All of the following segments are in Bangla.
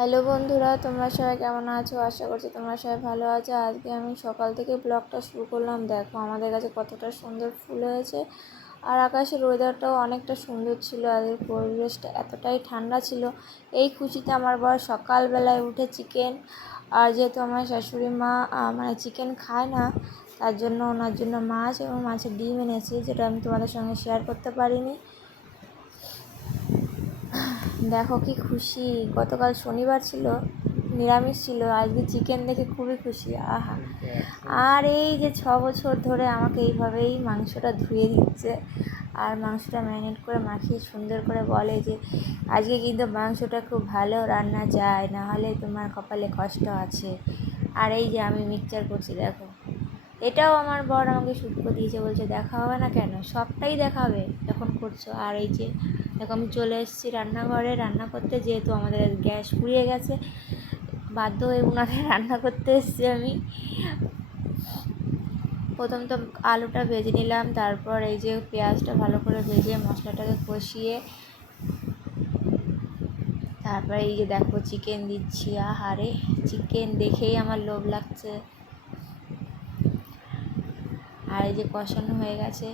হ্যালো বন্ধুরা, তোমরা সবাই কেমন আছো? আশা করছি তোমরা সবাই ভালো আছো। আজকে আমি সকাল থেকে ব্লগটা শুরু করলাম। দেখো আমাদের কাছে কতটা সুন্দর ফুল হয়েছে, আর আকাশের ওয়েদারটাও অনেকটা সুন্দর ছিল। আজকের পরিবেশটা এতটাই ঠান্ডা ছিল। এই খুশিতে আমার বর সকালবেলায় উঠে চিকেন, আর যেহেতু আমার শাশুড়ি মা মানে চিকেন খায় না, তার জন্য ওনার জন্য মাছ এবং মাছের ডিম এনেছি, যেটা আমি তোমাদের সঙ্গে শেয়ার করতে পারিনি। দেখো কি খুশি, গতকাল শনিবার ছিল, নিরামিষ ছিল, আজকে চিকেন দেখে খুবই খুশি। আহা! আর এই যে 6 বছর ধরে আমাকে এইভাবেই মাংসটা ধুয়ে দিচ্ছে, আর মাংসটা ম্যারিনেট করে মাখিয়ে সুন্দর করে বলে যে আজকে কিন্তু মাংসটা খুব ভালো রান্না যায়, না হলে তোমার কপালে কষ্ট আছে। আর এই যে আমি মিক্সচার করছি, দেখো এটাও আমার বর আমাকে শুটকো দিয়েছে, বলছে দেখা হবে না কেন, সবটাই দেখাবে যখন করছো। আর এই যে দেখো আমি চলে এসেছি রান্নাঘরে রান্না করতে, যেহেতু আমাদের গ্যাস ফুরিয়ে গেছে, বাধ্য হয়ে উনানে রান্না করতে এসেছি আমি। প্রথম তো আলুটা ভেজে নিলাম, তারপর এই যে পেঁয়াজটা ভালো করে ভেজে মশলাটাকে কষিয়ে তারপরে এই যে দেখো চিকেন দিচ্ছি। আহারে, চিকেন দেখেই আমার লোভ লাগছে। আর এই যে কষানো হয়ে গেছে,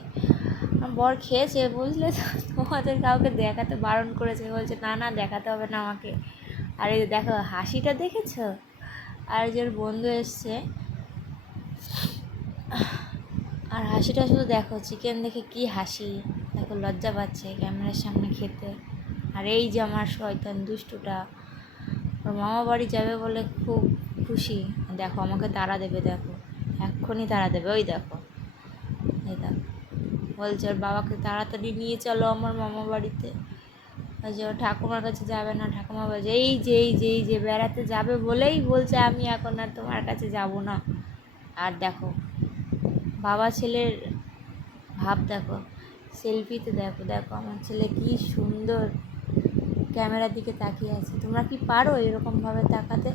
আমার বর খেয়েছে, বুঝলে তো, তোমাদের কাউকে দেখাতে বারণ করেছে, বলছে না না দেখাতে হবে না আমাকে। আর এই যে দেখো হাসিটা দেখেছো, আর যে ওর বন্ধু এসছে, আর হাসিটা শুধু দেখো, চিকেন দেখে কি হাসি, দেখো লজ্জা পাচ্ছে ক্যামেরার সামনে খেতে। আর এই যে আমার শয়তান দুষ্টুটা, ওর মামা বাড়ি যাবে বলে খুব খুশি। দেখো আমাকে তাড়া দেবে, দেখো এক্ষুনি তাড়া দেবে, ওই দেখো, এই দেখো বলছে ওর বাবাকে তাড়াতাড়ি নিয়ে চলো আমার মামা বাড়িতে। যে ও ঠাকুমার কাছে যাবে না, ঠাকুমা বলছে এই যে বেড়াতে যাবে বলেই বলছে আমি এখন আর তোমার কাছে যাব না। আর দেখো বাবা ছেলের ভাব দেখো, সেলফিতে দেখো, দেখো আমার ছেলে কি সুন্দর ক্যামেরার দিকে তাকিয়ে আছে। তোমরা কি পারো এরকমভাবে তাকাতে?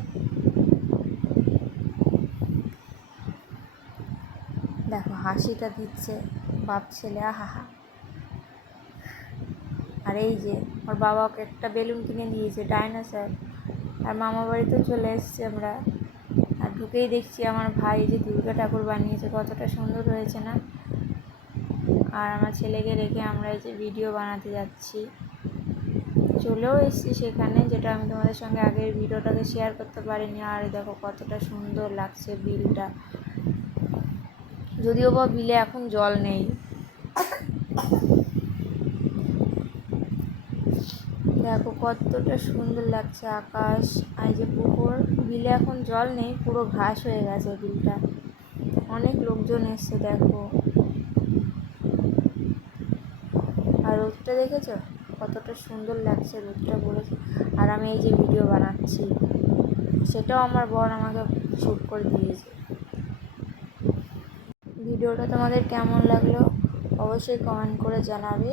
দেখো হাসিটা দিচ্ছে বাপ ছেলে, আহা। আর এই যে ওর বাবা ওকে একটা বেলুন কিনে দিয়েছে, ডাইনোসর। আর মামা বাড়িতেও চলে এসেছি আমরা, আর ঢুকেই দেখছি আমার ভাই যে দুর্গা ঠাকুর বানিয়েছে, কতটা সুন্দর হয়েছে না? আর আমার ছেলেকে রেখে আমরা এই যে ভিডিও বানাতে যাচ্ছি, চলেও এসেছি সেখানে, যেটা আমি তোমাদের সঙ্গে আগের ভিডিওটাকে শেয়ার করতে পারিনি। আর দেখো কতটা সুন্দর লাগছে বিলটা, যদিও বা বিলে এখন জল নেই। দেখো কতটা সুন্দর লাগছে আকাশ, আর যে পুকুর, বিলে এখন জল নেই, পুরো ঘাস হয়ে গেছে বিলটা। অনেক লোকজন এসছে দেখো। আর রোদটা দেখেছো কতটা সুন্দর লাগছে, রোদটা বলেছে। আর আমি এই যে ভিডিও বানাচ্ছি, সেটাও আমার বর আমাকে শ্যুট করে দিয়েছে। ভিডিওটা তোমাদের কেমন লাগলো অবশ্যই কমেন্ট করে জানাবে।